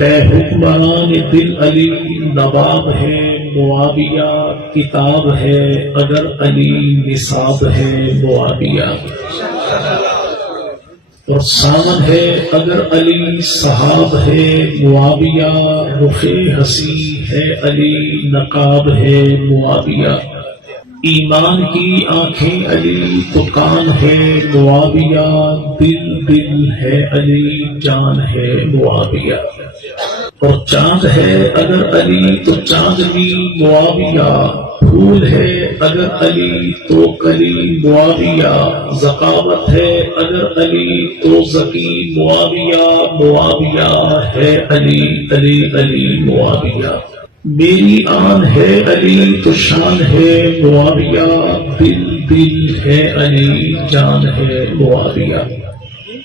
ہے حکمران دل علی نواب ہے معاویہ کتاب ہے اگر علی نصاب ہے معاویہ اور سامن ہے اگر علی صحاب ہے معاویہ رخ حسی ہے علی نقاب ہے معاویہ ایمان کی آنکھیں علی تو کان ہے معاویہ دل دل ہے علی جان ہے معاویہ اور چاند ہے اگر علی تو چاندنی معاویہ پھول ہے اگر علی تو کلی معاویہ ذکاوت ہے اگر علی تو ذکی معاویہ معاویہ ہے علی علی علی معاویہ میری آن ہے علی تو شان ہے معاویہ دل دل ہے علی جان ہے معاویہ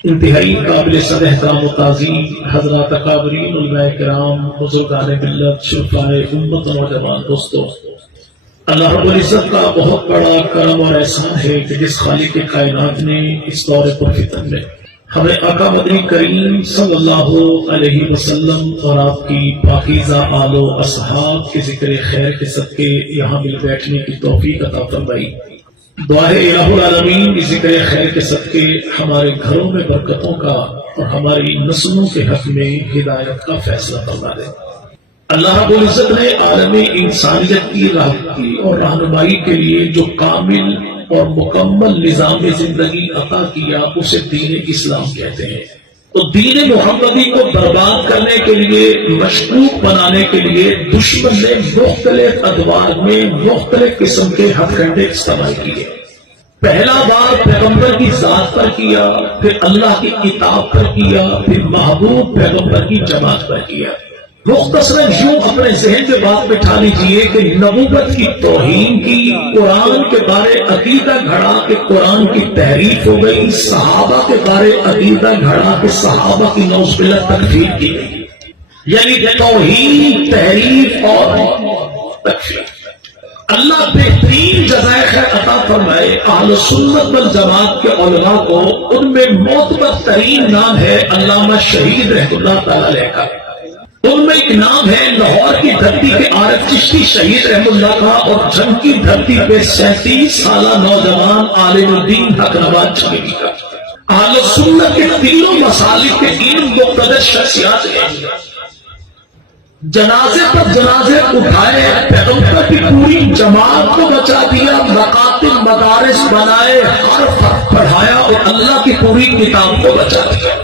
انتہائی قابل صد احترام و تعظیم حضرات اکابرین علماء کرام بزرگان ملت شرفائے امت نوجوان دوستو اللہ رب العزت کا بہت بڑا کرم اور احسان ہے کہ جس خالق کائنات نے اس دور پرفتن میں ہمیں آقا مدنی کریم صلی اللہ علیہ وسلم اور آپ کی پاکیزہ آل و اصحاب کے ذکر خیر کے صدقے یہاں مل بیٹھنے کی توفیق عطا فرمائی دعا ہے الہ العالمین کی ذکر خیر کے صدقے ہمارے گھروں میں برکتوں کا اور ہماری نسلوں کے حق میں ہدایت کا فیصلہ فرما دے اللہ رب العزت نے عالم انسانیت کی راہنمائی اور رہنمائی کے لیے جو کامل اور مکمل نظام زندگی عطا کیا اسے دین اسلام کہتے ہیں تو دین محمدی کو برباد کرنے کے لیے مشکوک بنانے کے لیے دشمن نے مختلف ادوار میں مختلف قسم کے ہتھ کنڈے استعمال کیے پہلا بار پیغمبر کی ذات پر کیا پھر اللہ کی کتاب پر کیا پھر محبوب پیغمبر کی جماعت پر کیا مختصراً یوں اپنے ذہن میں بات بٹھا لیجئے کہ نبوت کی توہین کی قرآن کے بارے عقیدہ گھڑا کہ قرآن کی تحریف ہو گئی صحابہ کے بارے عقیدہ گھڑا کہ صحابہ کی نعوذ باللہ تکفیر کی گئی یعنی توہین تحریف اور تکفیر اللہ بہترین جزائے خیر عطا فرمائے اہل سنت والجماعت کے علماء کو ان میں معتبر ترین نام ہے علامہ شہید رحمۃ اللہ تعالی علیہ کا ان میں ایک نام ہے لاہور کی دھرتی کے عارف چشتی شہید رحمۃ اللہ کا اور جنگ کی دھرتی پہ 37 سالہ نوجوان عالم الدین حق نواز چمیلی کا اہل سنت کے تینوں مسالک کے تین مقتدر شخصیات ہیں جنازے پر جنازے اٹھائے پیغمبر کی پوری جماعت کو بچا دیا مکاتب مدارس بنائے حرف پڑھایا اور اللہ کی پوری کتاب کو بچا دیا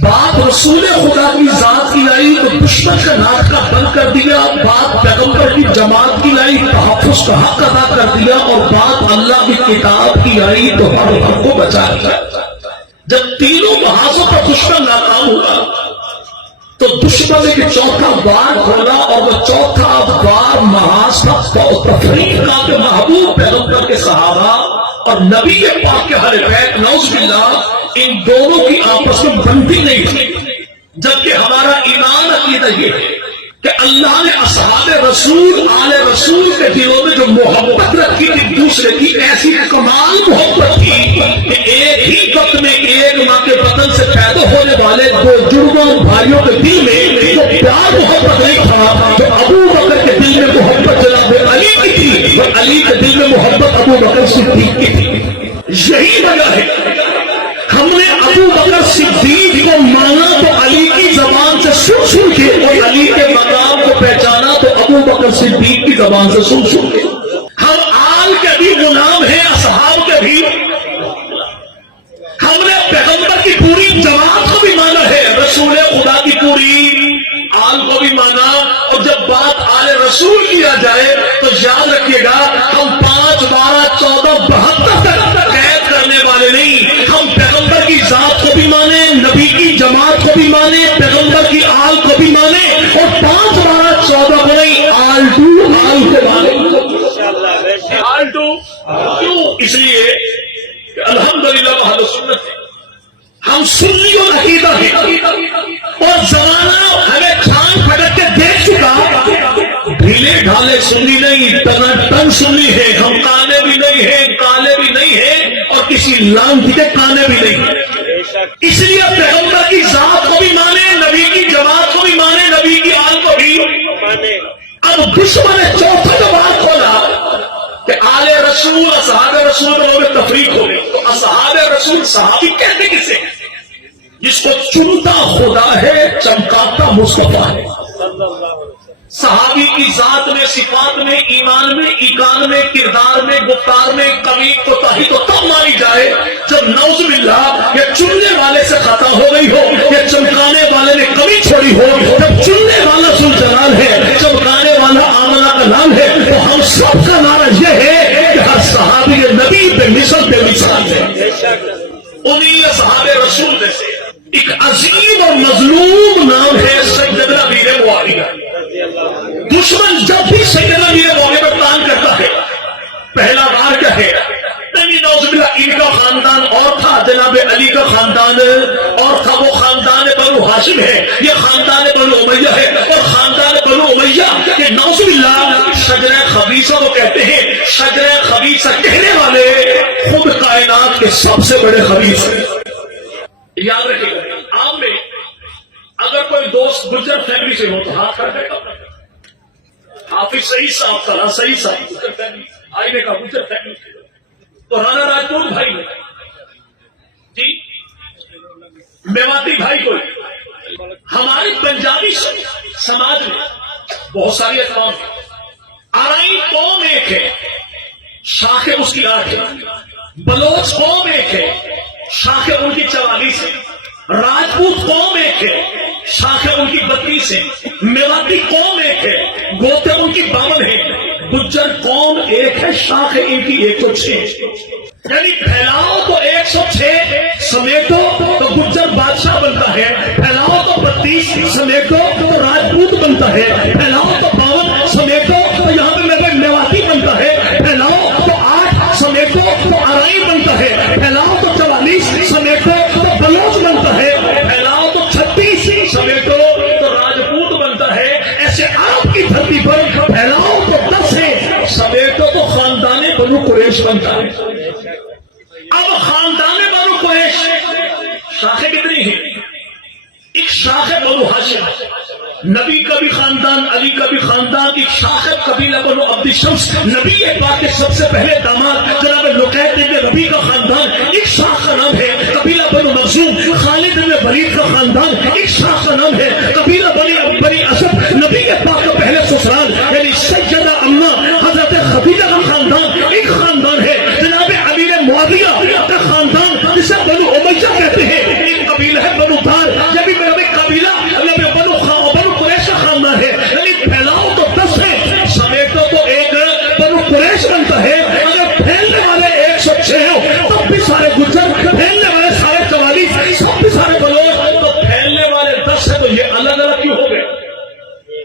بات رسول خدا کی ذات کی آئی تو دشمن کا ناٹکا بند کر دیا بات پیغمبر کی جماعت کی آئی تحفظ کا حق ادا کر دیا اور بات اللہ کی کتاب کی آئی تو ہر حق کو بچا دیا جب تینوں محاذوں پر دشمن ناکام ہوا تو دشمن نے چوتھا بار کھولا اور وہ چوتھا بار محاذ کا تفریق کا کہ محبوب پیغمبر کے صحابہ اور نبی پاک کے ہر بیت نعوذ باللہ ان دونوں کی آپس میں بنتی نہیں تھی جبکہ ہمارا ایمان عقیدہ یہ ہے کہ اللہ نے اصحاب رسول آل رسول کے دلوں میں جو محبت رکھی تھی دوسرے کی ایسی کمال محبت تھی کہ ایک ہی وقت میں ایک ماں کے وطن سے پیدا ہونے والے دو جڑواں بھائیوں کے دل میں جو پیار محبت نہیں تھا جو ابو بکر کے دل میں محبت جناب علی کی تھی اور علی کے دل میں محبت ابو بکر صدیق کی تھی یہی وجہ ہے ہم نے ابو بکر صدیق کو مانا تو علی کی زبان سے سن کے اور علی کے مقام کو پہچانا تو ابو بکر صدیق کی زبان سے سن کے ہم آل کے بھی غلام ہیں اصحاب کے بھی ہم نے پیغمبر کی پوری جماعت کو بھی مانا ہے رسول خدا کی پوری آل کو بھی مانا اور جب بات آل رسول کیا جائے تو یاد رکھیے گا ہم 5 12 14 72 تک قید کرنے والے نہیں ہم پیغمبر کی ذات کو بھی مانے نبی کی جماعت کو بھی مانے پیغمبر کی آل کو بھی مانے اور 5 12 14 کو نہیں آل کو مانے آل ٹو کیوں اس لیے کہ الحمدللہ اہل سنت ہم سنی اور عقیدہ ہیں اور زمانہ ہمیں چھان پھٹک کے دیکھ چکا ڈھیلے ڈھالے سنی نہیں تن سنی ہے ہم کانے بھی نہیں ہیں کالے بھی نہیں ہیں اور کسی لانتی کے کانے بھی نہیں ہیں اس لیے پیغمبر کی ذات کو بھی مانے نبی کی جماعت کو بھی مانے نبی اب دشمن نے چوتھا جو بات کھولا کہ آل رسول اصحاب رسول میں تفریق ہو گئی، تو اصحاب رسول صحابی کہتے کسے؟ جس کو چنتا خدا ہے، چمکاتا مصطفیٰ ہے۔ صحابی کی ذات میں، صفات میں، ایمان میں، ایقان میں، کردار میں، گفتار میں کمی کوتاہی تو تب مانی جائے جب نعوذ باللہ یہ چننے والے سے خطا ہو گئی ہو، یہ چمکانے والے نے کمی چھوڑی ہو۔ جب چننے والا ذوالجلال ہے، چمکانے والا آمنہ کا نام ہے، تو ہم سب کا نعرہ یہ ہے کہ ہر صحابی نبی بے مثل بے مثال ہے۔ انہی اصحاب رسول میں سے ایک عظیم اور مظلوم نام ہے سیدنا امیر معاویہ۔ دشمن جب بھی سیدنا امیر معاویہ پر تان کرتا ہے، پہلا بار کیا ہے؟ نعوذ باللہ ان کا خاندان اور تھا، جناب علی کا خاندان اور تھا، وہ خاندان بنو ہاشم ہے، یہ خاندان بنو امیہ ہے، اور خاندان بنو امیہ کہ نعوذ باللہ شجرہ خبیثہ وہ کہتے ہیں، شجرہ خبیثہ کہنے والے خود کائنات کے سب سے بڑے خبیث ہیں۔ یاد رکھیے گا، عام میں اگر کوئی دوست گجر فیملی سے ہو تو ہاتھ کر دے گا، حافظ سعید صاحب تھا، سعید صاحب گجر فیملی، آئی نے کہا گجر فیملی سے، تو رانا راجپوت بھائی نے جی میواتی بھائی کو، ہمارے پنجابی سماج میں بہت ساری اقوام ہیں، آرائی قوم ایک ہے، شاخیں اس کی 8 ہے، بلوچ قوم ایک ہے، شاخیں ان کی 44 ہے، راجپوت قوم ایک ہے، شاخیں ان کی 32 ہے، میواتی قوم ایک ہے، گوتے ان کی 52 ہے، گجر قوم ایک ہے، شاخیں ان کی 106، یعنی پھیلاؤ تو 106 سمیٹو تو گجر بادشاہ بنتا ہے، پھیلاؤ تو 32 سمیٹو تو راجپوت بنتا ہے، پھیلاؤ تو 52 سمیٹو تو یہاں پہ میرے میواتی بنتا ہے، پھیلاؤ تو 8 سمیٹو تو آرائی بنتا ہے، پھیلاؤ تو 44 سمیٹو تو بلوچ بنتا ہے، پھیلاؤ تو 36 سمیٹو تو راجپوت بنتا ہے۔ ایسے آپ کی دھرتی پر پھیلاؤ تو 10 ہے، سمیٹو تو خاندان بنو قریش بنتا ہے۔ اب خاندان بنو قریش شاخیں کتنی ہیں؟ ایک شاخ ہے بنو ہاشم، نبی کا بھی خاندان، علی کا بھی خاندان، ایک شاخ ہے قبیلہ بنو عبد الشمس، نبی پاک کے سب سے پہلے داماد جناب لقیط بن ربیع کا خاندان، ایک شاخ کا نام ہے قبیلہ بنو مخزوم، خالد بن ولید کا خاندان، ایک شاخ کا نام ہے قبیلہ بنی اسد، نبی پاک کا پہلے سسرال یعنی سیدہ اماں حضرت خدیجہ کا خاندان، ایک خاندان ہے جناب امیر معاویہ کا خاندان جسے بنو امیہ کہتے ہیں، ایک قبیلہ ہے بنو دار، یہ بھی میرا قبیلہ بنو قریش کا خاندان ہے، یعنی پھیلاؤ تو 10 ہے، سمیٹو تو ایک بنو قریش بنتا ہے۔ اگر پھیلنے والے 106 ہو تب بھی سارے گجر، پھیلنے والے سارے 44 سب بھی سارے بلوچ، تو پھیلنے والے 10 ہے تو یہ الگ الگ کیوں ہو گئے؟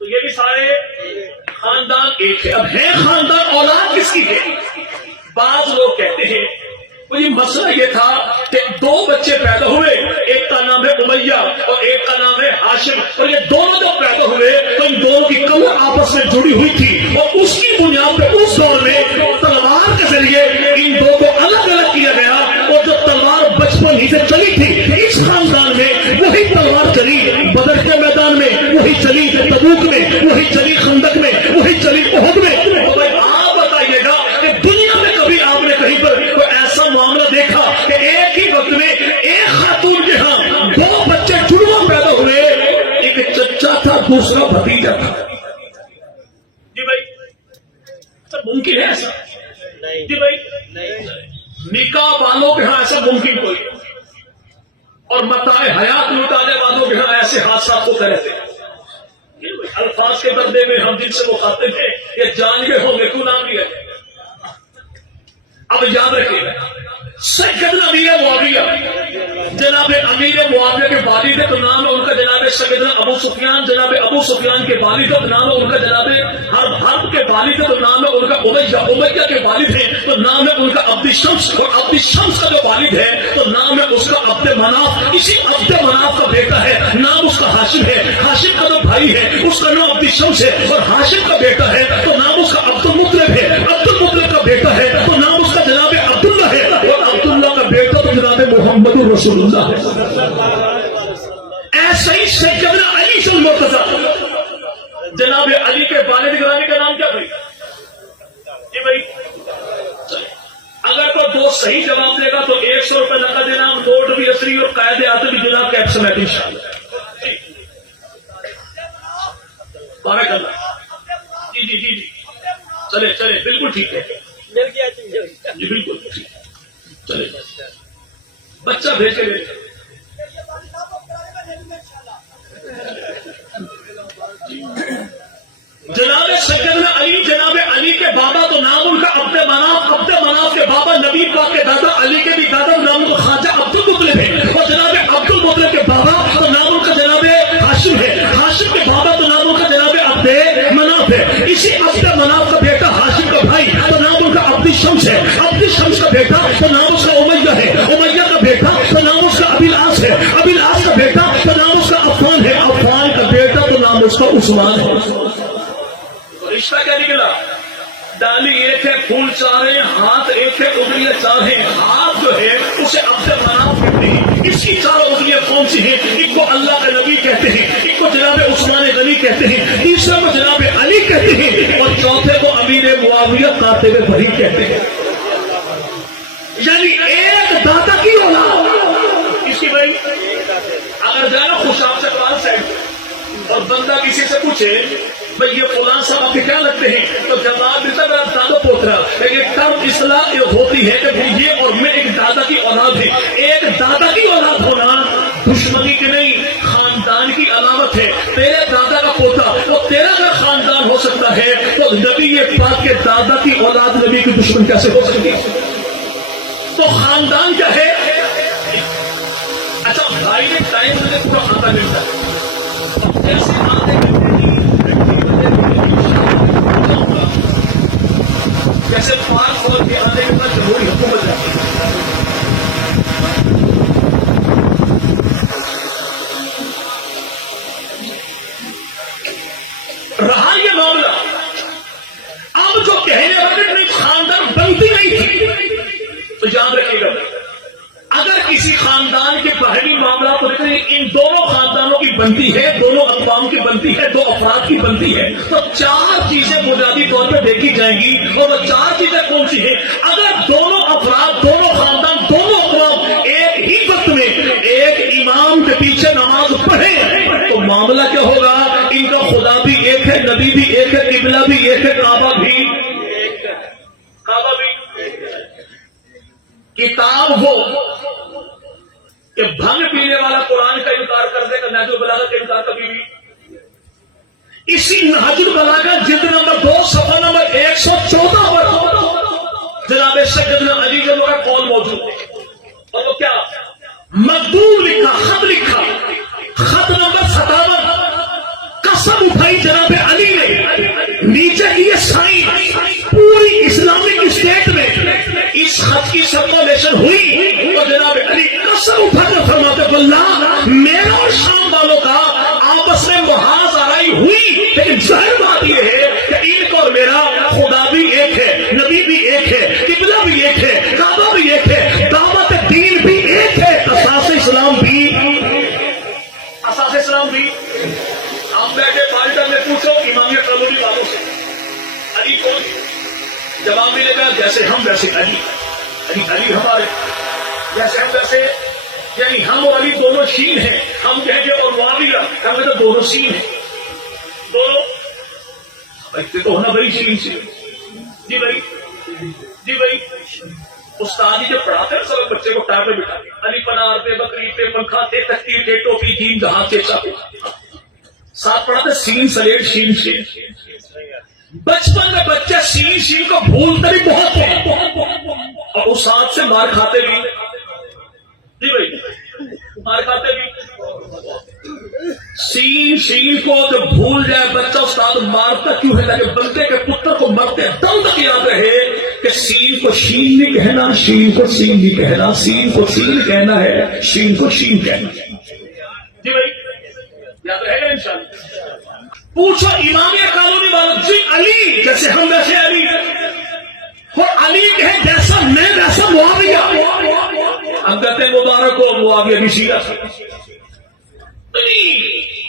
تو یہ بھی سارے خاندان ایک ہے۔ اب ہے خاندان، اولاد کس کی ہے؟ بعض لوگ کہتے ہیں یہ مسئلہ یہ تھا کہ 2 بچے پیدا ہوئے، ایک کا نام ہے امیہ اور ایک کا نام ہے ہاشم، اور یہ دونوں جب پیدا ہوئے تو ان دونوں کی کمر آپس میں جڑی ہوئی تھی، اور اس کی بنیاد پہ اس دور میں تلوار کے ذریعے ان دو کو الگ الگ کیا گیا، اور جو تلوار بچپن ہی سے چلی تھی اس خاندان میں وہی تلوار چلی بدر کے میدان میں، وہی چلی تبوک میں، وہی چلی خندق میں، وہی چلی احد میں۔ آپ بتائیے گا کہ دنیا میں کبھی آپ نے کہیں پر کوئی ایسا معاملہ دیکھا کہ ایک ہی وقت میں ایک خاتون کے ہاں 2 بچے جڑواں پیدا ہوئے، ایک چچا تھا دوسرا بھتیجا تھا؟ جی بھائی سب ممکن ہے ایسا؟ جی بھائی نکاح والوں کے ہاں ایسا ممکن کوئی، اور متاع حیات لوٹانے والوں کے ہاں ایسے حادثات ہوتے رہتے ہیں۔ الفاظ کے بدلے میں ہم جن سے مخاطب ہیں یہ جان گئے ہوں گے، کیوں نام لیا؟ اب یاد رکھیے سیدنا امیر معاویہ، جناب امیر معاویہ کے والد تو نام ہے ان کا جناب سیدنا ابو سفیان، جناب ابو سفیان کے والد تو نام ہے ان کا جناب حرب کے والد تو نام ہے ان کا امیہ کے والد ہیں تو نام ہے ان کا عبد الشمس، اور عبد الشمس کا جو والد ہے تو نام ہے اس کا عبد مناف، اسی عبد مناف کا بیٹا ہے نام اس کا ہاشم ہے، ہاشم کا جو بھائی ہے اس کا نام عبد الشمس ہے، اور ہاشم کا بیٹا ہے تو نام اس کا عبد المطلب ہے، عبد المطلب کا بیٹا ہے تو نام اس کا جناب عبداللہ ہے، اور عبداللہ کا بیٹا تو جناب محمد رسول اللہ ہے۔ ایسا ہی سیدنا علی سے مرتضی، جناب علی کے صحیح جواب دے گا تو 100 روپے نقد انعام، نوٹ بھی اصلی اور قائد اعظم بھی جناب کے سمیت انشاءاللہ. بارک اللہ. جی جی جی جی چلے چلے بالکل ٹھیک ہے جی بالکل ٹھیک. چلے بچہ بھیج کے لے. جناب سیدنا علی، جناب علی کے بابا تو نام ان کا عبد مناف کے بابا نبی پاک کے دادا، علی کے بھی دادا نام ان کو خواجہ عبد المطلب ہے، اور جناب عبد المطلب کے بابا تو نام ان کا جناب ہاشم ہے، ہاشم کے بابا تو نام ان کا جناب عبد مناف ہے، اسی عبد مناف کا بیٹا ہاشم کا بھائی تو نام ان کا عبد شمس ہے، عبد شمس کا بیٹا تو نام اس کا امیہ ہے، امیہ کا بیٹا تو نام اس کا ابی العاص ہے، ابی العاص کا بیٹا تو نام اس کا عفان ہے، عفان کا بیٹا تو نام اس کا عثمان ہے. رشتہ کیا نکلا؟ ڈالی ایک ہے، پھول چار ہیں، ہاتھ ایک ہے، انگلیاں چار ہیں. ہاتھ جو ہے اسے عبد مناف کہتے ہیں. اس کی چار انگلیاں کون سی ہیں؟ ایک کو اللہ کا نبی کہتے ہیں، ایک کو جناب عثمان غنی کہتے ہیں، تیسرے کو جناب علی کہتے ہیں، اور چوتھے کو امیر معاویہ قاتل وحی کہتے ہیں. یعنی ایک دادا کی اولاد. اس کی بھائی اگر جانا خوش آپ سے قرآن سے اور بندہ کسی سے پوچھے بھئی یہ فلاں صاحب آپ کے کیا لگتے ہیں، تو جواب دیتا میرا دادا پوترا. ایک ٹرم اصلاح ہوتی ہے کہ یہ اور میں ایک دادا کی اولاد ہے. ایک دادا کی اولاد ہونا دشمنی کی نہیں، خاندان کی علامت ہے. تیرے دادا کا پوتا وہ تیرا کا خاندان ہو سکتا ہے، تو نبی پاک کے دادا کی اولاد نبی کی دشمن کیسے ہو سکتی ہے؟ تو خاندان کیا ہے؟ اچھا بھائی نے ٹائم مجھے پورا آتا ملتا ہے، جیسے آتے جیسے 5 سال کے آنے کے بعد جمہوری حکومت جاتی ہے. رہا یہ معاملہ اب جو کہنے والے خاندان بنتی نہیں تھی، تو یاد رکھیے گا اگر کسی خاندان کے باہری معاملات ہوتے ہیں، ان دونوں خاندانوں کی بنتی ہے، دونوں اقوام کی بنتی ہے، دو افراد کی بنتی ہے، تو 4 چیزیں بنیادی طور پہ دیکھی جائیں گی. اور وہ 4 چیزیں کون سی ہیں؟ اگر دونوں افراد، دونوں خاندان، دونوں اقوام ایک ہی وقت میں ایک امام کے پیچھے نماز پڑھیں تو معاملہ کیا ہوگا؟ ان کا خدا بھی ایک ہے، نبی بھی ایک ہے، قبلہ بھی ایک ہے، کعبہ بھی کتاب ہو کہ بھنگ پینے والا قرآن کا انکار کر دے گا، نہج البلاغہ کا انکار کبھی بھی. اسی نہج البلاغہ جلد نمبر 2 صفحہ نمبر 114 پر جناب سیدنا علی جنوں کا قول موجود ہے. اور وہ کیا مکتوب لکھا، خط لکھا، خط نمبر 57، قسم اٹھائی جناب علی نے، نیچے کی یہ سائن پوری اسلامک اسٹیٹ میں اس خط کی سرکولیشن ہوئی، اور جناب علی قسم اٹھا کر فرماتے واللہ میرا اور شام والوں کا آپس میں محاذ آرائی ہوئی، لیکن ظاہر بات یہ ہے کہ ان کو اور میرا خدا بھی ایک ہے، نبی بھی ایک ہے، قبلہ بھی ایک ہے، کعبہ بھی ایک ہے، دعوت دین بھی ایک ہے، اساس اسلام بھی. آپ بیٹھے پالٹا میں پوچھو امامیہ کالونی والوں سے علی کون؟ جواب ملے گا جیسے ہم ویسے علی، علی ہمارے جیسے ہم ویسے، یعنی ہم اور علی دونوں شین ہیں. ہم کہیں گے اور معاویہ ہمیں تو دونوں شین ہیں، دونوں تو ہونا بھائی شین سے. جی بھائی جی بھائی استاد جی جب پڑھاتے ہیں سب بچے کو ٹائر پہ بٹھا کے علی پنار پہ، بکری پہ، پنکھا تھے، تکتیر تھے، ٹوپی، جین، جہاز کے ساتھ پڑھاتے سین سلیٹ شین سے. بچپن میں بچے سین شین کو بھولتے بھی بہت ہیں اور اس ساتھ سے مار کھاتے بھی. جی بھائی مار کھاتے بھی. سین شین کو جب بھول جائے بچہ استاد مارتا کیوں ہے؟ تاکہ بندے کے پتر کو مرتے دم تک یاد رہے کہ سین کو شین نہیں کہنا، شین کو سین نہیں کہنا، سین کو سین کہنا ہے، شین کو شین کہنا. جی بھائی یاد رہے گا انشاءاللہ. پوچھو امامیہ کالونی والوں جی علی جیسے ہم ویسے علی، اور علی کہے جیسا میں ویسا معاویہ. ہم کہتے ہیں مبارک ہو معاویہ بھی شیعہ تھا،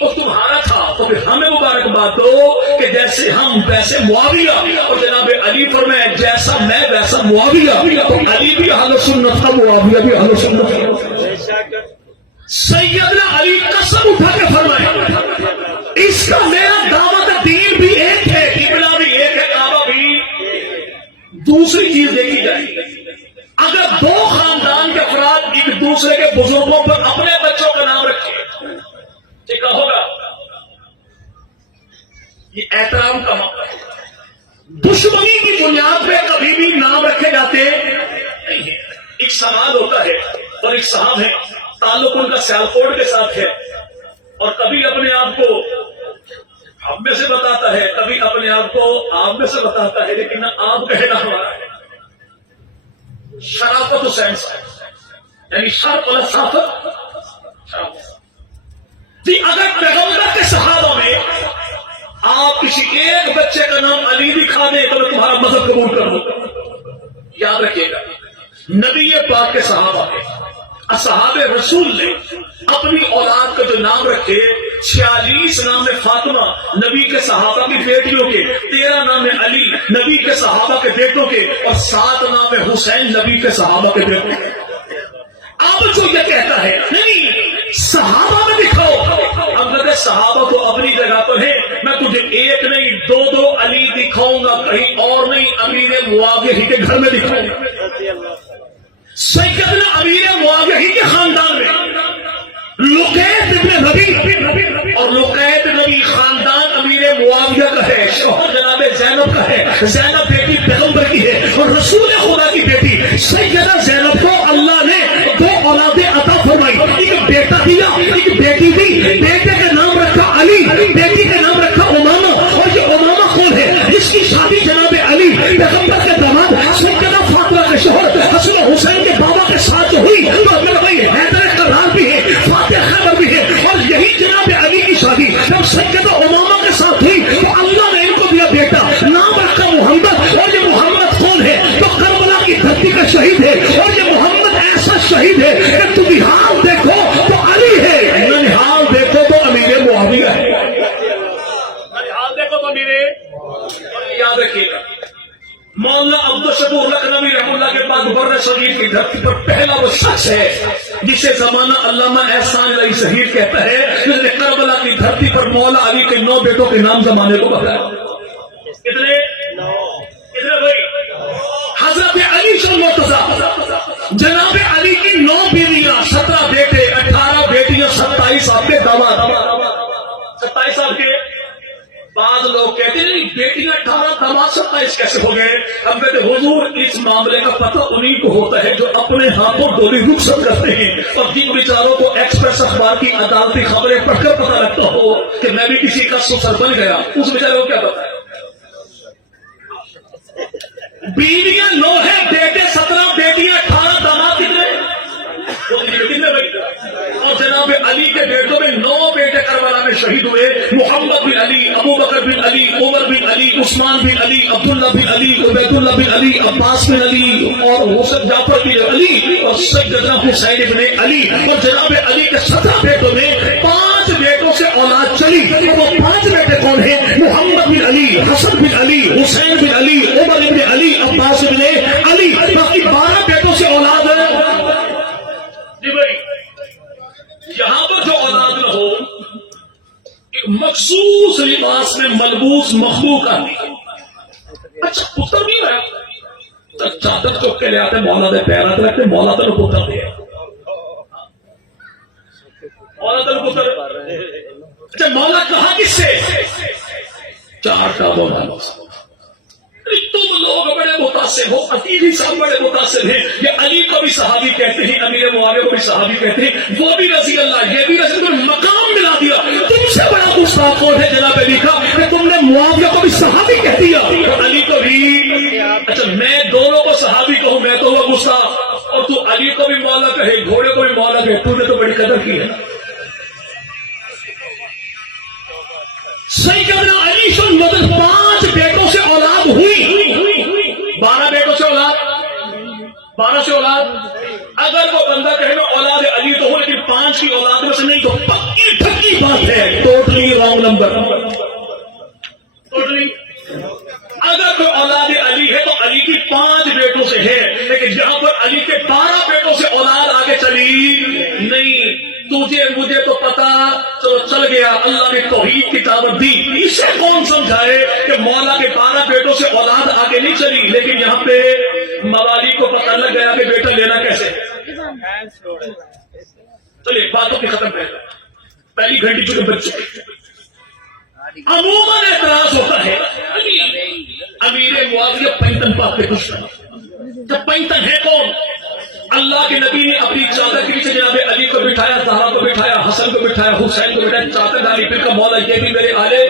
وہ تمہارا تھا، تو پھر ہمیں مبارکباد دو کہ کہ جیسے ہم ویسے معاویہ، اور جناب علی فرمائے جیسا میں ویسا معاویہ، تو علی بھی اہل سنت تھا، معاویہ بھی اہل سنت تھا۔ سیدنا علی قسم اٹھا کے فرمائے اس کا میرا دعوت دین بھی ایک ہے، قبلہ بھی ایک ہے، کعبہ بھی۔ دوسری چیز دیکھی جائے، اگر دو خاندان کے افراد ایک دوسرے کے بزرگوں پر اپنے بچوں کا نام رکھے، کیا ہوگا؟ یہ احترام کا معاملہ ہے۔ دشمنی کی بنیاد پہ کبھی بھی نام رکھے جاتے نہیں ہیں۔ ایک سوال ہوتا ہے اور ایک صاحب ہے، تعلق ان کا سیالکوٹ کے ساتھ ہے، اور کبھی اپنے آپ کو ہم میں سے بتاتا ہے، کبھی اپنے آپ کو آپ میں سے بتاتا ہے، لیکن آپ کہنا ہمارا ہے۔ شرافت حسین صاحب، یعنی شرف اور صافت۔ اگر پیغمبر کے صحابہ میں آپ کسی ایک بچے کا نام علی دکھا دیں تو میں تمہارا مذہب قبول کر دوں۔ یاد رکھیے گا، نبی پاک کے صحابہ کے اصحاب رسول نے اپنی اولاد کا جو نام رکھے، 46 نام ہے فاطمہ نبی کے صحابہ کی بیٹیوں کے، 13 نام ہے علی نبی کے صحابہ کے بیٹوں کے، اور 7 نام ہے حسین نبی کے صحابہ کے بیٹوں کے۔ اب جو یہ کہتا ہے نہیں صحابہ میں دکھاؤ، اب لگے صحابہ تو اپنی جگہ پر ہے، میں تجھے ایک نہیں دو علی دکھاؤں گا، کہیں اور نہیں، امیر معاویہ ہی کے گھر میں دکھاؤں گا۔ سیدنا امیر معاویہ ہی کے خاندان میں لقیط ابن نبی، اور لقیط نبی خاندان امیر معاویہ کا ہے، شوہر جناب زینب کا ہے، زینب بیٹی پیغمبر کی ہے اور رسول خدا کی بیٹی۔ سیدنا زینب کو اللہ نے 2 اولادیں عطا فرمائی، ایک بیٹا دیا ایک بیٹی دی۔ بیٹے کا نام رکھا علی، بیٹی کا نام رکھا امامہ، اور یہ امامہ کون ہے؟ جس کی شادی جناب علی پیغمبر کے داماد سیدنا فاطمہ کے شوہر حسن حسین کے بابا کے ساتھ جو ہوئی، تو میرا بھائی حیدر کرار بھی ہے، فاتح خیبر بھی ہے، اور یہی جناب علی کی شادی جب سیدنا امامہ کے ساتھ ہوئی تو اللہ نے ان کو دیا بیٹا، نام رکھا محمد، اور یہ محمد کون ہے؟ تو کربلا کی دھرتی کا شہید ہے، اور یہ محمد ایسا شہید ہے کہ تم نحال دیکھو تو علی ہے، نحال دیکھو تو امیر معاویہ ہے، نحال دیکھو تو امیر۔ یاد رکھیے گا، مولانا عبدالشکور لکھنوی رحمہ اللہ کے بعد بر صغیر کی دھرتی پر پہلا وہ شخص ہے جسے زمانہ علامہ احسان علی ظہیر کہتا ہے، جس نے کربلا کی دھرتی پر مولا علی کے 9 بیٹوں کے نام زمانے کو بتایا۔ کتنے بھائی؟ حضرت علی شاہ مرتضیٰ، جناب علی کی 9 بیویاں، 17 بیٹے، 18 بیٹیاں، 27 آپ کے داماد، 27 آپ کے۔ بعض لوگ کہتے ہیں بیٹیاں 18 داماد 27 کیسے ہو گئے؟ ہم کہتے حضور اس معاملے کا پتہ انہیں کو ہوتا ہے جو اپنے ہاتھوں ڈولی رخصت کرتے ہیں، اور جن بیچاروں کو ایکسپریس اخبار کی عدالتی خبریں پڑھ کر پتہ لگتا ہو کہ میں بھی کسی کا سسر بن گیا، اس بیچارے کو کیا پتا ہے؟ بیویاں 9 ہیں، بیٹے 17، بیٹیاں 18، داماد کتنے؟ اور جناب علی کے بیٹوں میں 9 بیٹے کربلا میں شہید ہوئے، محمد بن علی، ابو بکر بن علی، عمر بن علی، عثمان بن علی، عبداللہ بن علی، عبید اللہ بن علی، عباس بن علی، اور حسن جعفر بن علی، اور سیدنا حسین بن علی۔ اور جناب علی کے 17 بیٹوں میں 5 بیٹوں سے اولاد چلی، اور وہ 5 بیٹے کون ہیں؟ محمد بن علی، حسن بن علی، حسین بن علی، عمر بن علی، عباس بن علی، باقی 12 بیٹوں سے اولاد ہے۔ جی بھائی، یہاں پر جو اولاد نہ ہو، ایک مخصوص لباس میں ملبوس مخلوق آتی، اچھا پتر بھی ہے، چادر چوک کے لے آتے، مولا دے پیرا رکھتے، مولا دے پتر دے، مولا دے پتر۔ اچھا مولا کہا کس سے؟ 4 کا مولا۔ تم لوگ بڑے متاثر ہو، عتیقی صاحب بڑے متاثر ہیں، یہ علی کو بھی صحابی کہتے ہیں، امیر معاویہ کو بھی صحابی کہتے ہیں، وہ بھی رضی اللہ، یہ بھی رضی اللہ، مقام ملا دیا۔ تم سے بڑا گستاخ کون ہے جناب علی کا کہ تم نے معاویہ کو بھی صحابی کہہ دیا اور علی کو بھی؟ اچھا میں دونوں کو صحابی کہوں، میں تو ہوا گستاخ، اور تو علی کو بھی مولا کہے، گھوڑے کو بھی مولا کہے، تو نے تو بڑی قدر کی ہے۔ سیدنا علی شن مدد 5 بیٹوں سے اولاد ہوئی، 12 بیٹوں سے اولاد، 12 سے اولاد۔ اگر وہ بندہ کہے گا اولاد علی تو ہو، لیکن 5 کی اولاد میں سے نہیں، تو پکی ٹھکی بات ہے، ٹوٹلی رانگ نمبر۔ ٹوٹلی اگر کوئی اولاد علی ہے تو علی کی 5 بیٹوں سے ہے، لیکن یہاں پر علی کے 12 بیٹوں سے اولاد آگے چلی نہیں۔ تجھے مجھے تو پتا چلو چل گیا، اللہ نے توحید کی دعوت دی، اسے کون سمجھائے کہ مولا کے 12 بیٹوں سے اولاد آگے نہیں چلی، لیکن یہاں پہ موالی کو پتہ لگ گیا کہ بیٹا لینا کیسے۔ چلیے باتوں کی ختم کر، پہلی گھنٹی چکے بچ چکے۔ عموماً اعتراض ہوتا ہے امیر معاویہ پینتن پاک پہ خوش تھا، تو پینتن ہے کون؟ اللہ کے نبی نے اپنی چادر کے نیچے جناب علی کو بٹھایا، زہرا کو بٹھایا، حسن کو بٹھایا، حسین کو بٹھایا، چادر ڈالی، پھر کا مولا یہ بھی میرے آلے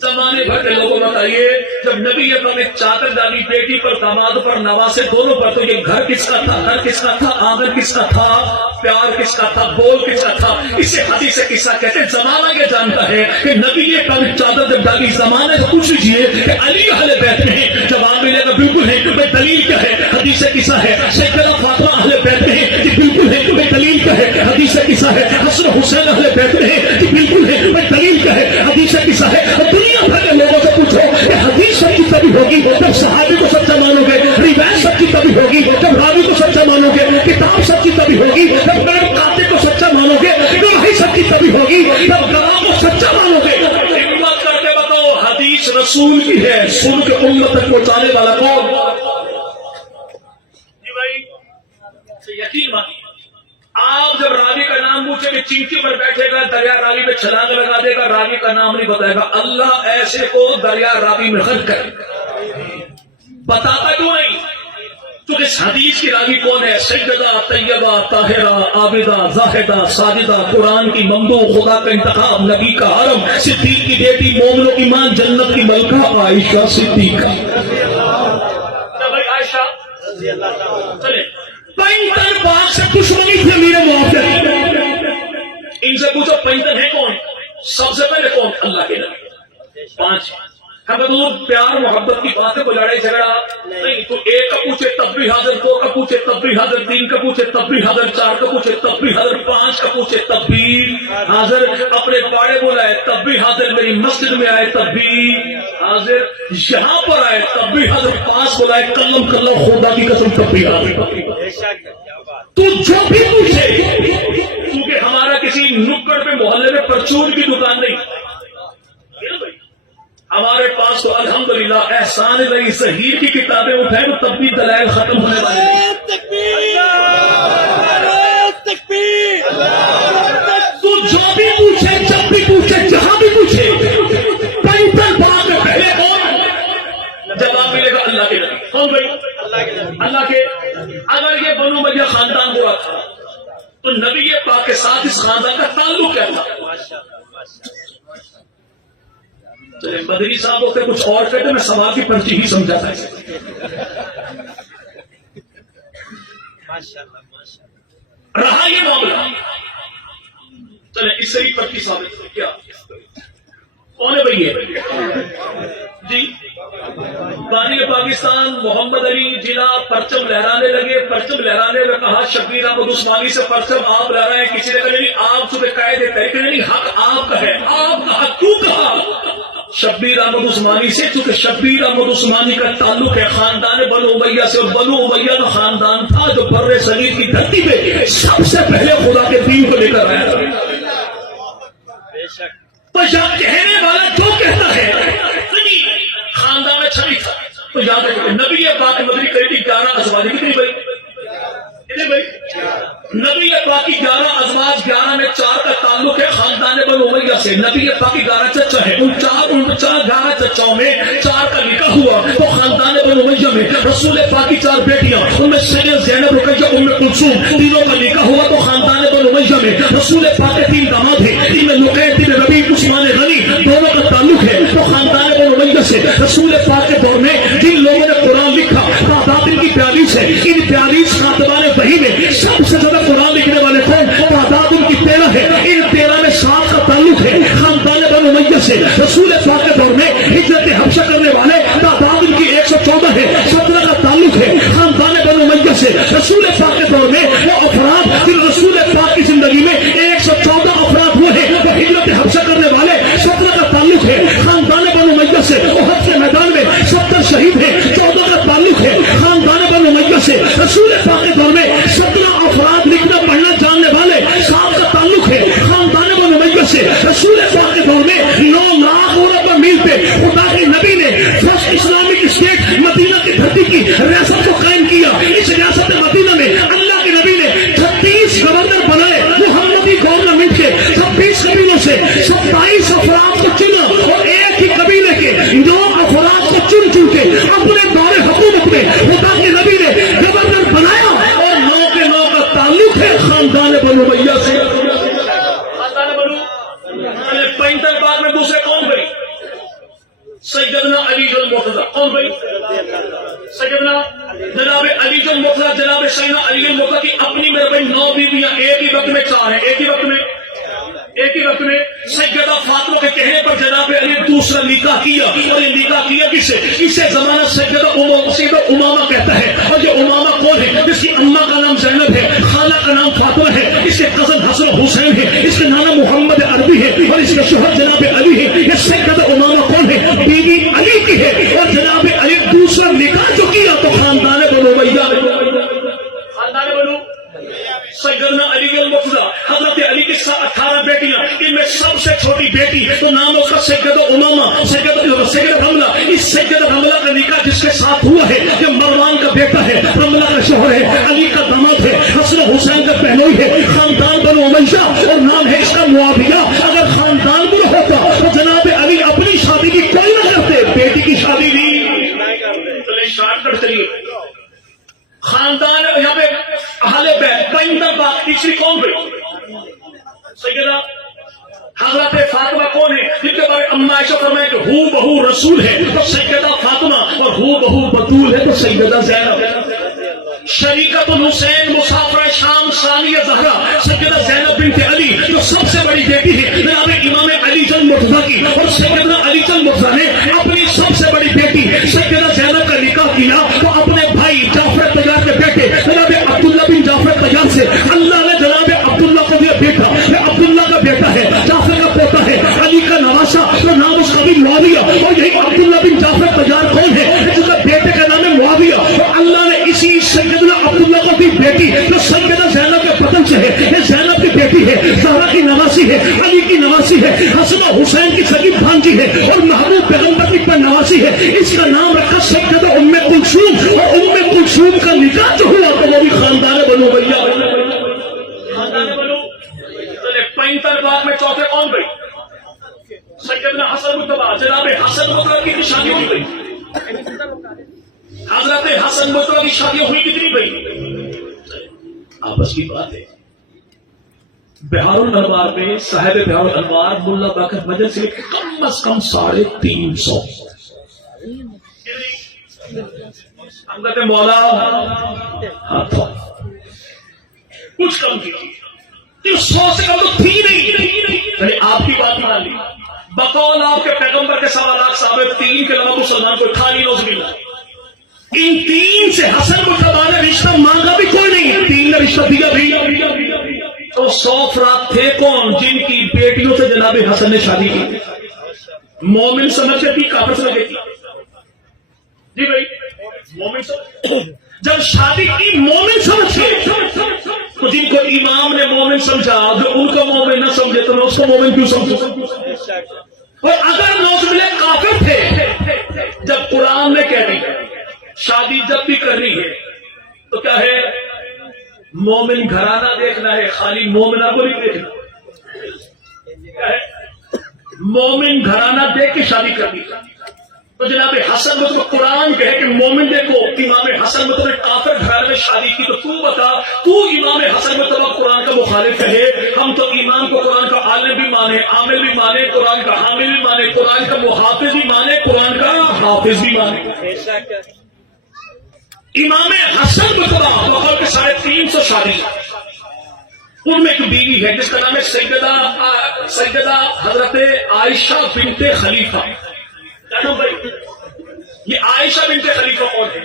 زمانے بھر کے لوگوں بتائیے جب نبی اکرم نے چادر ڈالی بیٹی پر، داماد پر، نواسے دونوں پر، تو یہ گھر کس کا تھا، گھر کس کا تھا، آنگن کس کا تھا، پیار کس کا تھا، بول کس کا تھا؟ اسے حدیث قصہ کہتے ہیں۔ زمانہ یہ جانتا ہے کہ نبی اکرم چادر جب ڈالی، زمانے سے پوچھ لیجیے کہ علی اہل بیت میں ہیں، جواب ملے گا بالکل ہے۔ کہ دلیل کیا ہے؟ حدیث قصہ ہے۔ سیدنا فاطمہ اہل بیت میں ہیں کہ بالکل ہے۔ کہ دلیل کیا ہے؟ حدیث قصہ ہے۔ حسن حسین اہل بیت میں ہیں کہ بالکل ہے۔ دلیل کیا ہے؟ حدیث قصہ ہے۔ دنیا بھر کے لوگوں سے پوچھو کہ حدیث سچی تبھی ہوگی جب صحابی کو سچا مانو گے، روایت سچی تبھی ہوگی جب راوی کو سچا مانو گے، کتاب سچی تبھی ہوگی جب میرے کاتب کو سچا مانو گے، گواہی سچی تبھی ہوگی جب گواہ کو سچا مانو گے۔ ہمت کر کے بتاؤ حدیث رسول کی ہے، سن کے امت تک پہنچانے والا کون؟ جی بھائی یقین مانیے، آپ جب راوی کا نام پوچھے کہ چینٹی پر بیٹھے گا دریا راوی میں چھلانگ لگا دے گا، راوی کا نام نہیں بتائے گا۔ اللہ ایسے کو دریا راوی میں غرق کرے، بتاتا کیوں نہیں؟ کیونکہ اس حدیث کی راوی کون ہے؟ سیدہ طیبہ طاہرہ عابدہ زاہدہ ساجدہ، قرآن کی ممدوح، خدا کا انتخاب، نبی کا حرم، صدیق کی بیٹی، مومنوں کی ماں، جنت کی ملکہ عائشہ صدیقہ۔ عائشہ چلے پینتن پاک سے دشمنی تھی امیر معاویہ، ان سے پوچھو پینتن ہے کون؟ سب سے پہلے کون؟ اللہ کے نبی۔ 5 حضور پیار محبت کی باتیں کو لڑائی جھگڑا نہیں، تو 1 کا پوچھے تب بھی حاضر، 2 کا پوچھے تب بھی حاضر، 3 کا پوچھے تب بھی حاضر، 4 کا پوچھے تب بھی حاضر، 5 کا پوچھے تب بھی حاضر، اپنے باڑے بلائے تب بھی حاضر، میری مسجد میں آئے تب بھی حاضر، یہاں پر آئے تب بھی حاضر، 5 بلائے کلم کر لو خدا کی قسم تب بھی حاضر۔ تو جو بھی پوچھے، کیونکہ ہمارا کسی نکڑ پہ محلے میں پرچون کی دکان نہیں، ہمارے پاس تو الحمدللہ احسان الہی ظہیر کی کتابیں اٹھائیں تو تب بھی دلائل ختم ہونے والے نہیں۔ تو جو بھی پوچھے، جب بھی پوچھے، جہاں بھی پوچھے، پینتن پاک میں پہلے کون؟ جواب ملے گا اللہ کے نبی۔ کون بھائی؟ اللہ کے۔ اگر یہ بنو امیہ خاندان ہوا تھا تو نبی پاک کے ساتھ اس خاندان کا تعلق کیا تھا؟ چلے مدنی صاحب ہوتے کچھ اور کہتے، میں سوال کی پرچی ہی سمجھا تھا۔ رہا یہ معاملہ، چلے اس سے ہی پرچی ثابت کیا کون ہے بھائی؟ جی بانی پاکستان محمد علی جناح پرچم لہرانے لگے، پرچم لہرانے میں کہا شبیر احمد عثمانی سے پرچم آپ لہرائیں، کسی نے کہا نہیں آپ چونکہ قائد تحریک نہیں، حق آپ کا ہے۔ آپ کا حق کیوں کہا؟ شبیر احمد عثمانی سے، چونکہ شبیر احمد عثمانی کا تعلق ہے خاندان بنو امیہ سے، اور بنو امیہ کا خاندان تھا جو بر صغیر کی دھرتی پہ سب سے پہلے خدا کے دین کو لے کر آیا تھا۔ تو یاد کہنے والا جو کہتا ہے خاندان میں چھوی تھا، تو یاد رکھیں نبی پاک مدنی کری تھی 11 ازواج، کتنی بھائی؟ نبی پاک کی 11 ازواج، 11 میں 4 کا تعلق ہے خاندان بنو امیہ سے، نبی پاک کی 11 چچا ہے، ان 11 چچاؤں میں 4 کا نکاح ہوا تو خاندان بنو امیہ میں رسول پاک کی 4 بیٹیاں، ان میں سیدہ زینب، رقیہ، ام کلثوم، تینوں کا نکاح ہوا تو خاندان بنو امیہ میں رسول پاک کے 3 داماد ہیں، ان میں لقیط بن ربیع، عثمان غنی، دونوں کا تعلق ہے تو خاندان بنو امیہ سے۔ رسول پاک کے دور میں جن لوگوں نے قرآن لکھا تعداد ان کی 42 ہے، ان 42 کاتبان وحی میں سب سے زیادہ قرآن لکھنے والے کون؟ تعداد ان کی 13 ہے، ان 13 میں 7 کا تعلق ہے خاندان بنو امیہ سے۔ رسول پاک کے دور میں ہجرت حبشہ کرنے والے تعداد ان کی 114 ہے، 17 کا تعلق ہے خاندان بنو امیہ سے۔ رسول پاک کے دور میں وہ افراد پھر رسول پاک کی زندگی میں 114 افراد وہ ہیں وہ ہجرت حبشہ کرنے والے، 17 کا تعلق ہے خاندان بنو رسول پاک کے دور میں 17 افراد لکھنا پڑھنا جاننے والے صاحب کا تعلق ہے خاندان بنو امیہ سے. رسول پاک کے دور میں 9 لاکھ اور میل پہ خدا کے نبی نے فرسٹ اسلامک اسٹیٹ مدینہ کی دھرتی کی ریاست کو قائم کیا. اس ریاست مدینہ میں اللہ کے نبی نے 36 گورنر بنائے محمدی گورنمنٹ کے. 26 قبیلوں سے 27 افراد کو چنا اور ایک ہی قبیلے کے 9 افراد کو چن چن کے اپنے دور حکومت میں خدا کے نبی نے گورنر بنایا. اور 9 کے 9 کا تعلق ہے خاندان بنو امیہ سے. خاندان بنو 65 بعد میں دوسرے کون گئی؟ سیدنا علی بن مرتضی. کون بھائی؟ سیدنا جناب علی بن مرتضی. جناب سیدنا علی بن مرتضی کی اپنی میرے بھائی 9 بیویاں ایک ہی وقت میں 4 ہیں. ایک ہی وقت میں سیدہ فاطمہ کے کہنے پر جناب علی دوسرا نکاح کیا. اور یہ نکاح کیا کس سے؟ اسے زمانہ سیدہ امامہ کہتا ہے. اور یہ امامہ کون ہے؟ جس کی اماں کا نام زینب ہے, خالہ کا نام فاطمہ ہے, اس کے کزن حسن حسین ہے, اس کا نام محمد عربی ہے, اور اس کے شوہر جناب علی ہے. یہ سیدہ امامہ کون ہے؟ بیوی علی کی ہے. اور جناب علی دوسرا نکاح جو کیا تو خاندان بنو امیہ. خاندان بنو سیدنا علی بن مرتضی حضرت علی کے ساتھ 18 بیٹیاں. ان میں سب سے چھوٹی بیٹی تو نام اس کا سیدہ امامہ, سیدہ حملہ. اس سیدہ حملہ کا نکاح جس کے ساتھ ہوا ہے یہ مروان کا بیٹا ہے, حملہ کا شوہر ہے, علی کا داماد ہے, حسن حسین کا بہنوئی ہے. خاندان بنو امیہ اور نام ہے اس کا معاویہ. اگر خاندان بنو ہوتا تو جناب علی اپنی شادی کی کوئی نہ کرتے, بیٹی کی شادی بھی شارٹ کٹ چلیے. خاندان یہاں پہ اہل بیت 65 بات. تیسری کون گئی؟ سیدہ حضرت فاطمہ کون ہے؟ جن کے بارے اما عائشہ فرمائے کہ ہو بہو رسول ہے تو سیدہ فاطمہ, اور ہو بہو بطول ہے تو سیدہ زینب. شریکت الحسین مسافر شام ثانیہ زہرا سیدہ زینب بنت علی جو سب سے بڑی بیٹی ہے جناب امام علی جن مرتضی کی. اور سیدنا علی جن مرتضی نے اپنی سب سے بڑی بیٹی سیدہ زینب کا نکاح کیا تو اپنے بھائی جعفر طیار کے بیٹے جناب عبداللہ بن جعفر طیار سے اللہ نے جناب عبداللہ کو دیا بیٹا. یہ عبداللہ کا بیٹا ہے, جعفر کا پوتا ہے, علی کا نواسا, تو نام اس کا بھی معاویہ. اور یہی عبداللہ بن جعفر طیار کون ہے؟ جس کا بیٹے کا نام ہے معاویہ. اور اللہ نے اسی سیدنا عبداللہ کو دی بیٹی جو سیدنا زینب کے بدن سے ہے. یہ زینب کی بیٹی ہے, زہرا کی نواسی ہے, علی کی نواسی ہے, حسن و حسین کی سگی بھانجی ہے, اور محبوب پیغمبر کی نواسی ہے. اس کا نام رکھا سیدہ ام کلثوم. اور ام کلثوم کا نکاح جو ہوا تو وہ بھی خاندان بنو امیہ. خاندان بنو 65 بعد میں چوتھے کون گئی؟ سیدنا حسن مصطفیٰ. جناب حسن مصطفیٰ کی شادی ہو گئی. حضرت حسن مصطفیٰ کی شادی ہوئی کتنی گئی؟ آپس کی بات ہے. بہار الانوار میں صاحب بہار الانوار ملا باقر مجد سے کم از کم 350. حضرت مولا ہاتھوں کچھ کم کی 100 سے کم تو تھی نہیں. آپ کی بات مان لی بقول آپ کے پیغمبر کے سوالات ثابت 3 کے علاوہ مسلمان کو خالی روز ملا. ان 3 سے حسن مصطفیٰ نے رشتہ مانگا بھی کوئی نہیں, 3 نے رشتہ دیا بھی. تو 100 افراد تھے کون جن کی بیٹیوں سے جناب حسن نے شادی کی؟ مومن سمجھ کے تھی, کافر سمجھ کے تھی؟ جی بھائی مومن سمجھ. جب شادی کی مومن سمجھ کے تو جن کو امام نے مومن سمجھا جو ان کو مومن نہ سمجھے تو میں اس کو مومن کیوں سمجھوں؟ اور اگر مومن کافر تھے جب قرآن نے کہہ دی شادی جب بھی کرنی ہے تو کیا ہے؟ مومن گھرانہ دیکھنا ہے, خالی مومنہ کو نہیں دیکھنا. کیا ہے؟ مومن گھرانہ دیکھ کے شادی کرنی ہے. تو جناب حسن مطلب قرآن کہے کہ مومن دیکھو امام حسن مطلب کافر گھرانے میں شادی کی تو بتا تو امام حسن مطلب قرآن کا مخالف کہے. ہم تو امام کو قرآن کا عالم بھی مانے, عامل بھی مانے, قرآن کا حامل بھی مانے, قرآن کا محافظ بھی مانے, قرآن کا حافظ بھی مانے. امام حسن مطلب بقول کے 350 شادی. ان میں ایک بیوی ہے جس کا نام ہے سیدہ حضرت عائشہ بنت خلیفہ. بھائی یہ عائشہ بنت خلیفہ کون ہے؟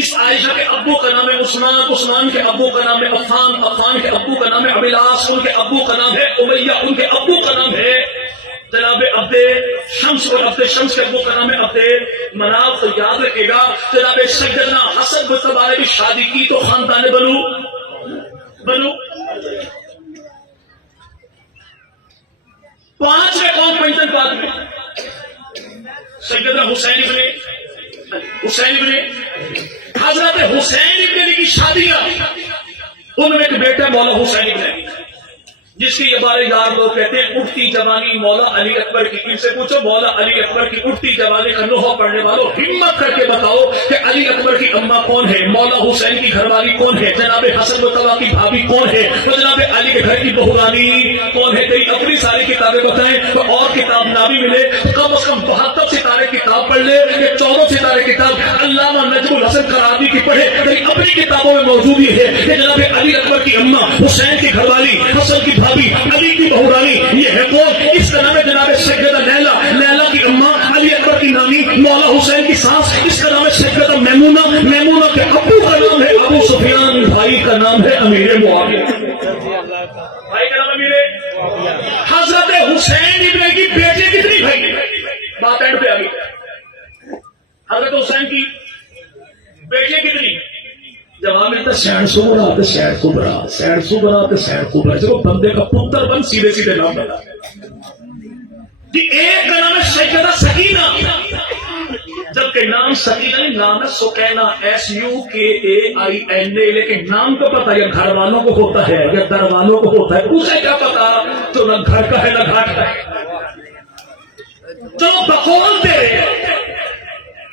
اس عائشہ کے ابو کا نام ہے عثمان, عثمان کے ابو کا نام ہے عفان, عفان کے ابو کا نام ہے ابی العاص, ان کے ابو کا نام ہے امیہ, ان کے ابو کا نام ہے جناب عبد شمس اور عبد شمس کے ابو کا نام ہے عبد مناف، تو یاد رکھے گا جناب سیدنا حسن مصطفیٰ نے بھی شادی کی تو خاندان بنو 5ویں قوم پنجن بعد میں سیدنا حسین ابن حضرت حسین ابن علی کی شادیاں، ان میں ایک بیٹا مولا حسین ابن علی جس کی یہ بارے یار لوگ کہتے ہیں اٹھتی جوانی مولا علی اکبر کی۔ ان سے پوچھو مولا علی اکبر کی اٹھتی جوانی کا نوحہ پڑھنے والوں ہمت کر کے بتاؤ کہ علی اکبر کی اماں کون ہے، مولا حسین کی گھر والی کون ہے، جناب حسن مصطفیٰ کی بھابھی کون ہے، تو جناب علی کے گھر کی بہرانی کون ہے۔ کئی اپنی ساری کتابیں بتائیں تو اور کتاب نہ بھی ملے تو کم از کم 72 ستارے کتاب پڑھ لے، کہ 14 ستارے کتاب علامہ نجم الحسن کرابی کی پڑھے، کئی اپنی کتابوں میں موجود ہی ہے کہ جناب علی اکبر کی اماں حسین کی گھر والی حسن کی بھابھی علی کی بہورانی یہ ہے کون؟ اس کا نام ہے جناب سیدہ لیلا کی اماں علی اکبر کی نانی مولا حسین کی ساس، اس کا نام ہے سیدہ میمونہ کے ابو کا نام ہے ابو سفیان، بھائی کا نام ہے امیر معاویہ، بھائی کا نام امیر۔ حضرت حسین ابن کی بیٹے کتنی بھائی؟ بات اینڈ پہ آ گئی، حضرت حسین کی بیٹے کتنی؟ جواب ملتا سین سبرا تے سین کبرا، سین سبرا تے سین کبرا، جب بندے کا پتر بن سیدھے سیدھے نام بنا کہ ایک کا نام ہے سیدہ سکینہ، جبکہ نام سکینہ نہیں، نام ہے سکینہ SUKAINA، لیکن نام کو پتا یا گھر والوں کو ہوتا ہے یا در والوں کو ہوتا ہے، اسے کیا پتا تو نہ گھر کا ہے نہ گھاٹ کا ہے، جو بقول دے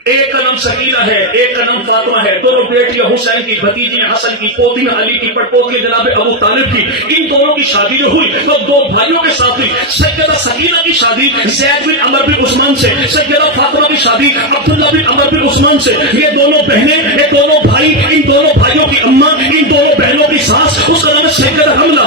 ایک کا نام سکینہ ہے، ایک کا نام فاطمہ ہے، دونوں بیٹیاں حسین کی، بھتیجیاں حسن کی، پوتیاں علی کی، پڑپوتی جناب ابو طالب کی۔ ان دونوں کی شادی جو ہوئی تو 2 بھائیوں کے ساتھ ہوئی، سیدہ سکینہ کی شادی زید بن عمر بن عثمان سے، سیدہ فاطمہ کی شادی عبداللہ بن عمر بن عثمان سے۔ یہ دونوں بہنیں، یہ دونوں بھائی، ان دونوں بھائیوں کی اماں، ان دونوں بہنوں کی ساس، اس کا نام ہے سیدہ رملہ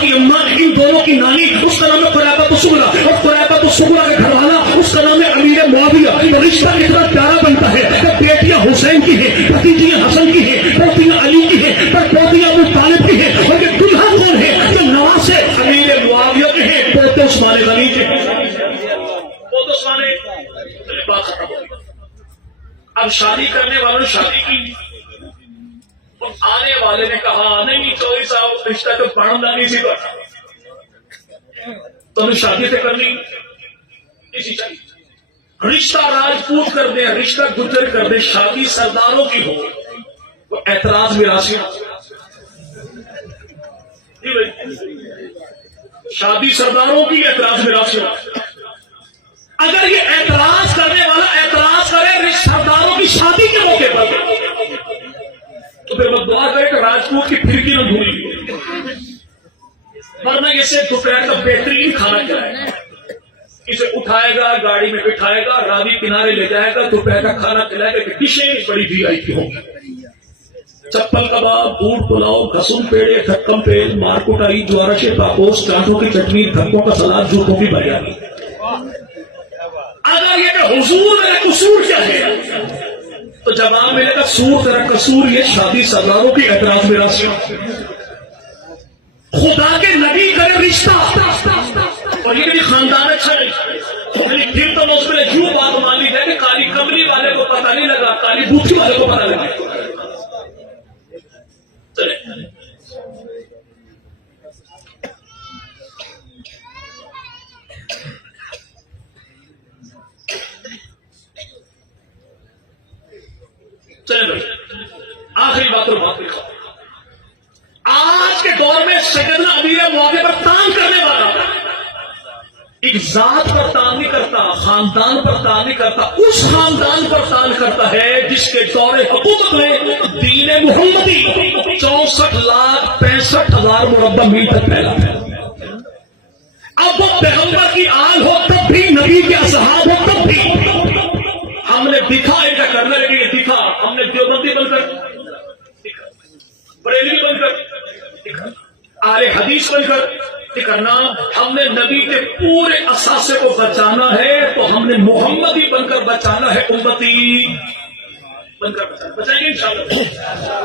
کی اماں، ان دونوں کی نانی، اس کا نام ہے قریبۃ الصغریٰ، اور قریبۃ الصغریٰ کے گھر والا اس کا نام ہے امیر معاویہ۔ رشتہ کتنا پیارا بنتا ہے کہ بیٹیاں حسین کی ہیں، بھتیجیاں حسن کی ہیں، پوتیاں علی کی ہیں، پر پوتیاں ابو طالب کی ہیں، اور یہ دلہا کون ہے؟ یہ نواسے امیر معاویہ کے ہیں، پوتے عثمان غنی کے ہیں، پوتے عثمان۔ بات ختم ہو گئی۔ اب شادی کرنے والوں نے شادی کی، اور آنے والے نے کہا نہیں چوہدری صاحب رشتہ تو پڑھنا نہیں سی تو نے شادی سے کرنی اسی چاہیے، رشتہ راجپوت کر دیں، رشتہ گجر کر دیں، شادی سرداروں کی ہو تو اعتراض میراثی، شادی سرداروں کی، اعتراض میراثی۔ اگر یہ اعتراض کرنے والا اعتراض کرے سرداروں کی شادی کے موقع پر تو پھر وہ دعا کرے کہ راجپوت کی پھرکی نہ بھولی، ورنہ اسے دوپہر کا بہترین کھانا کھلائے، اسے اٹھائے گا، گاڑی میں بٹھائے گا، راوی کنارے لے جائے گا، دوپہر کا کھانا کھلائے گا کہ ڈشیں بڑی VIP ہوں گی، چپل کباب، بوٹ پلاؤ، کسم پیڑے، تھکم پیل، مار کٹائی، جوارش پاپوس، چاٹوں کی چٹنی، دھکوں کا سلاد، جوتوں کی بریانی۔ اگر یہ کہ حضور میرا قصور کیا ہے تو جواب ملے گا سور تیرا قصور یہ شادی سرداروں کی اعتراض میراثی، خدا کے نبی کرے رشتہ اور یہ بھی خاندان اچھا نہیں، پھر تو اس میں یوں بات مان لی جائے کہ کالی کملی والے کو پتہ نہیں لگا، کالی بوٹھی والے کو پتہ لگا۔ چلے چلے بھائی آخری بات اور بات لکھا، آج کے دور میں سیدنا امیر معاویہ پر تان کرنے والا ایک ذات پر تان نہیں کرتا، خاندان پر تان نہیں کرتا، اس خاندان پر تان کرتا ہے جس کے دور حکومت میں دین محمدی 64,65,000 مربع میل تک پھیلا ہے۔ اب وہ پیغمبر کی آل ہو تب بھی، نبی کے اصحاب ہو تب بھی، ہم نے دکھا ایک کرنے لگے، یہ دکھا ہم نے دیوبندی بن کر بریلوی بن کر اہل حدیث بن کر کرنا، ہم نے نبی کے پورے اثاثے کو بچانا ہے تو ہم نے محمدی بن کر بچانا ہے، امتی بن کر بچائیں گے انشاءاللہ۔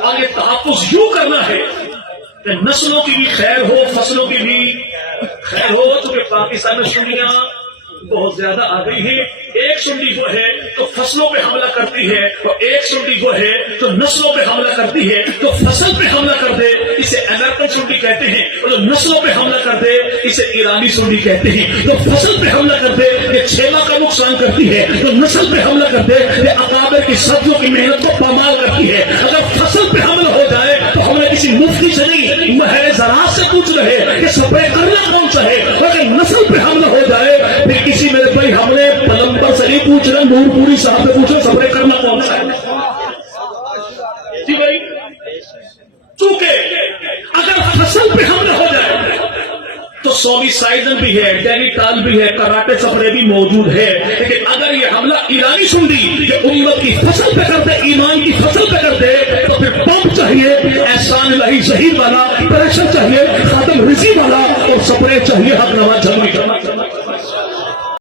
اور یہ تحفظ یوں کرنا ہے کہ نسلوں کی بھی خیر ہو، فصلوں کی بھی خیر ہو، چونکہ پاکستان میں سنیاں بہت زیادہ آ گئی ہیں. ایک سنڈی وہ ہے تو فصلوں پہ حملہ کرتی ہے، اور ایک سنڈی وہ ہے تو نسلوں پہ حملہ کرتی ہے. تو فصل پہ حملہ کر دے اسے امریکن سنڈی کہتے ہیں، اور جو نسلوں پہ حملہ کر دے اسے ایرانی سنڈی کہتے ہیں. جو فصل پہ حملہ کر دے یہ چھیلا کا نقصان کرتی ہے، جو نسل پہ حملہ کر دے یہ اکابر کی صدیوں کی محنت کو پامال کرتی ہے. اگر فصل پہ حملہ ہو جائے تو ہمیں کسی مفتی سے نہیں، ماہر زراعت سے پوچھ رہے کہ سپرے کرنا کون سا ہے. اگر نسل پہ حملہ ہو جائے پھر کسی میرے بھائی ہم نے پلمبر سے نہیں پوچھ رہے، نور پوری صاحب سے پوچھ رہے سپرے کرنا کون سا ہے. جی بھائی، چونکہ اگر فصل پہ حملہ ہو جائے تو سومیسائڈن بھی ہے، ڈینیٹال بھی ہے، کراٹے سپرے بھی موجود ہے. لیکن اگر یہ حملہ ایرانی سنڈی جو امت کی فصل پہ کرتے، ایمان کی فصل پہ کرتے، تو پھر پمپ چاہیے احسان الہی ظہیر والا، پریشر چاہیے خاتم رضی والا، اور سپرے چاہیے حق نواز جھلوی کا.